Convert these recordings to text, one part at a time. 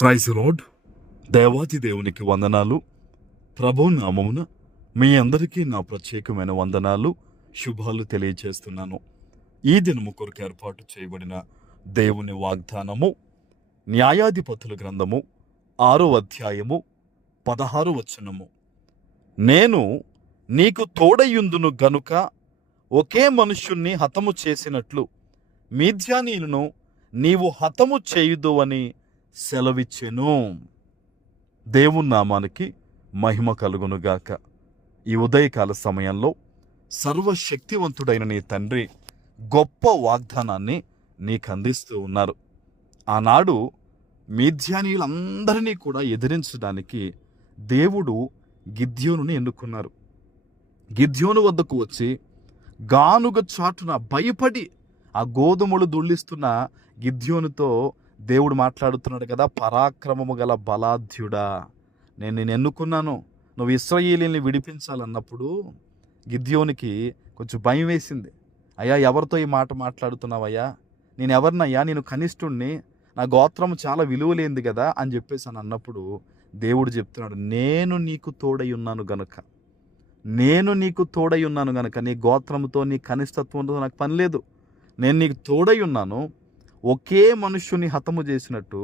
Praise lord. దేవాది దేవునికి వందనాలు. ప్రభు నామమున మీ అందరికీ నా ప్రత్యేకమైన వందనాలు, శుభాలు తెలియజేస్తున్నాను. ఈ దినము కొరకు ఏర్పాటు చేయబడిన దేవుని వాగ్దానము న్యాయాధిపతుల గ్రంథము 6వ అధ్యాయము 16వ వచనము. నేను నీకు తోడయుందును గనుక ఒకే మనుష్యుణ్ణి హతము చేసినట్లు మిద్యానీయులను నీవు హతము చేయుదు అని సెలవిచ్చెను. దేవుని నామానికి మహిమ కలుగునుగాక. ఈ ఉదయకాల సమయంలో సర్వశక్తివంతుడైన నీ తండ్రి గొప్ప వాగ్దానాన్ని నీకు అందిస్తూ ఉన్నారు. ఆనాడు మిద్యానీయులందరినీ కూడా ఎదిరించడానికి దేవుడు గిద్యోనుని ఎన్నుకున్నారు. గిద్యోను వద్దకు వచ్చి గానుగ చాటున భయపడి ఆ గోధుమలు దుళ్ళిస్తున్న గిద్యోనుతో దేవుడు మాట్లాడుతున్నాడు కదా, పరాక్రమము గల బలాధ్యుడా, నేను నిన్ను ఎన్నుకున్నాను, నువ్వు ఇశ్రాయేలీయుల్ని విడిపించాలన్నప్పుడు గిద్యోనికి కొంచెం భయం వేసింది. అయ్యా, ఎవరితో ఈ మాట మాట్లాడుతున్నావయ్యా, నేను ఎవరినయ్యా, నేను కనిష్ఠుణ్ణి, నా గోత్రం చాలా విలువలేంది కదా అని చెప్పేసి అని అన్నప్పుడు దేవుడు చెప్తున్నాడు, నేను నీకు తోడై ఉన్నాను గనుక, నేను నీకు తోడై ఉన్నాను గనుక నీ గోత్రంతో నీ కనిష్టత్వంతో నాకు పని లేదు, నేను నీకు తోడై ఉన్నాను. ఒకే మనుష్యుని హతము చేసినట్టు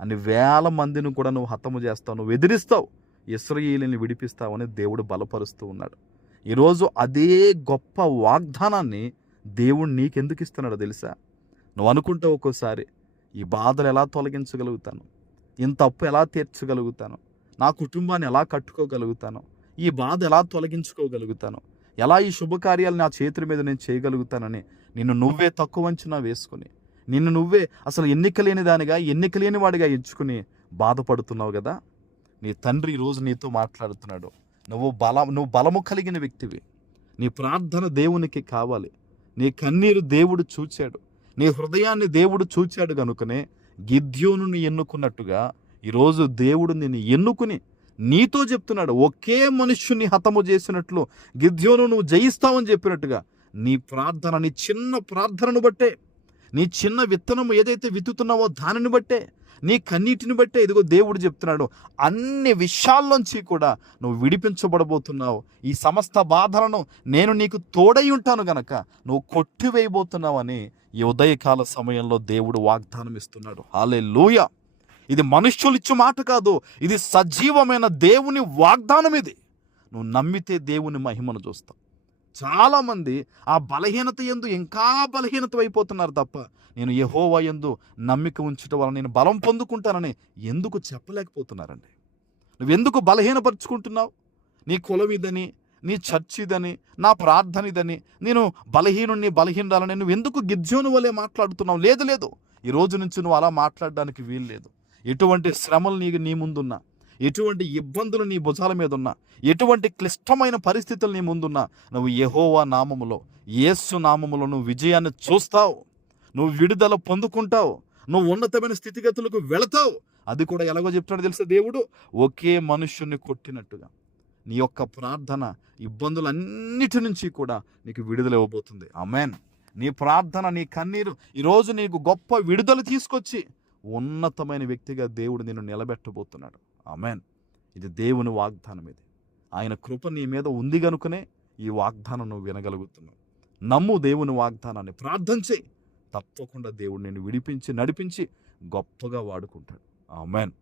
అన్ని వేల మందిని కూడా నువ్వు హతము చేస్తావు, నువ్వు ఎదిరిస్తావు, ఇశ్రాయేలుని విడిపిస్తావు అని దేవుడు బలపరుస్తూ ఉన్నాడు. ఈరోజు అదే గొప్ప వాగ్దానాన్ని దేవుడు నీకెందుకు ఇస్తున్నాడో తెలుసా? నువ్వు అనుకుంటావు ఒక్కోసారి, ఈ బాధలు ఎలా తొలగించగలుగుతాను, ఇంత అప్పు ఎలా తీర్చగలుగుతాను, నా కుటుంబాన్ని ఎలా కట్టుకోగలుగుతాను, ఈ బాధ ఎలా తొలగించుకోగలుగుతాను, ఎలా ఈ శుభకార్యాలు నా చేతుల మీద నేను చేయగలుగుతానని నిన్ను నువ్వే తక్కువ అంచనా వేసుకుని, నిన్ను నువ్వే అసలు ఎన్నికలేని దానిగా, ఎన్నికలేని వాడిగా ఎంచుకుని బాధపడుతున్నావు కదా. నీ తండ్రి ఈరోజు నీతో మాట్లాడుతున్నాడు. నువ్వు బలము కలిగిన వ్యక్తివి. నీ ప్రార్థన దేవునికి కావాలి. నీ కన్నీరు దేవుడు చూచాడు, నీ హృదయాన్ని దేవుడు చూచాడు కనుకనే గిద్యోనుని ఎన్నుకున్నట్టుగా ఈరోజు దేవుడు నిన్ను ఎన్నుకుని నీతో చెప్తున్నాడు, ఒకే మనుష్యుని హతము చేసినట్లు గిద్యోను నువ్వు జయిస్తావని చెప్పినట్టుగా నీ ప్రార్థన, నీ చిన్న ప్రార్థనను బట్టే, నీ చిన్న విత్తనము ఏదైతే విత్తుతున్నావో దానిని బట్టే, నీ కన్నీటిని బట్టే ఇదిగో దేవుడు చెప్తున్నాడు, అన్ని విషయాల్లోంచి కూడా నువ్వు విడిపించబడబోతున్నావు. ఈ సమస్త బాధలను నేను నీకు తోడై ఉంటాను గనక నువ్వు కొట్టివేయబోతున్నావు అని ఈ ఉదయకాల సమయంలో దేవుడు వాగ్దానం ఇస్తున్నాడు. హల్లెలూయా. ఇది మనుష్యులు ఇచ్చే మాట కాదు, ఇది సజీవమైన దేవుని వాగ్దానం. ఇది నువ్వు నమ్మితే దేవుని మహిమను చూస్తావు. చాలామంది ఆ బలహీనత యందు ఇంకా బలహీనత అయిపోతున్నారు తప్ప, నేను యెహోవా యందు నమ్మిక ఉంచడం వల్ల నేను బలం పొందుకుంటానని ఎందుకు చెప్పలేకపోతున్నారండి. నువ్వెందుకు బలహీనపరుచుకుంటున్నావు? నీ కులం ఇదని, నీ చర్చ్ ఇదని, నా ప్రార్థన ఇదని, నేను బలహీనురాలని నువ్వు ఎందుకు గిద్యోను వలె మాట్లాడుతున్నావు? లేదు, ఈ రోజు నుంచి నువ్వు అలా మాట్లాడడానికి వీలు లేదు. ఎటువంటి శ్రమలు నీ ముందున్నా, ఎటువంటి ఇబ్బందులు నీ భుజాల మీద ఉన్నా, ఎటువంటి క్లిష్టమైన పరిస్థితులు నీ ముందున్నా, నువ్వు యెహోవా నామములో, యేసు నామములో నువ్వు విజయాన్ని చూస్తావు, నువ్వు విడుదల పొందుకుంటావు, నువ్వు ఉన్నతమైన స్థితిగతులకు వెళతావు. అది కూడా ఎలాగో చెప్తున్నాడు తెలుసా దేవుడు? ఒకే మనుష్యుని కొట్టినట్టుగా నీ యొక్క ప్రార్థన ఇబ్బందులన్నిటి నుంచి కూడా నీకు విడుదల ఇవ్వబోతుంది. ఆమేన్. నీ ప్రార్థన, నీ కన్నీరు ఈరోజు నీకు గొప్ప విడుదల తీసుకొచ్చి ఉన్నతమైన వ్యక్తిగా దేవుడు నిన్ను నిలబెట్టబోతున్నాడు. ఆమేన్. ఇది దేవుని వాగ్దానం. ఇది ఆయన కృప నీ మీద ఉంది కనుకనే ఈ వాగ్దానం నువ్వు వినగలుగుతున్నావు. నమ్ము దేవుని వాగ్దానాన్ని, ప్రార్థన చేయి, తప్పకుండా దేవుడు నిన్ను విడిపించి నడిపించి గొప్పగా వాడుకుంటాడు. ఆమేన్.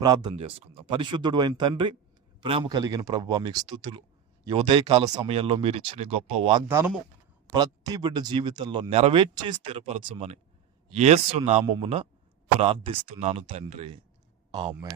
ప్రార్థన చేసుకుందాం. పరిశుద్ధుడు అయిన తండ్రి, ప్రేమ కలిగిన ప్రభువా, మీకు స్తుతులు. ఈ ఉదయకాల సమయంలో మీరు ఇచ్చిన గొప్ప వాగ్దానము ప్రతి బిడ్డ జీవితంలో నెరవేర్చి స్థిరపరచమని యేసు నామమున ప్రార్థిస్తున్నాను తండ్రి. ఆమేన్.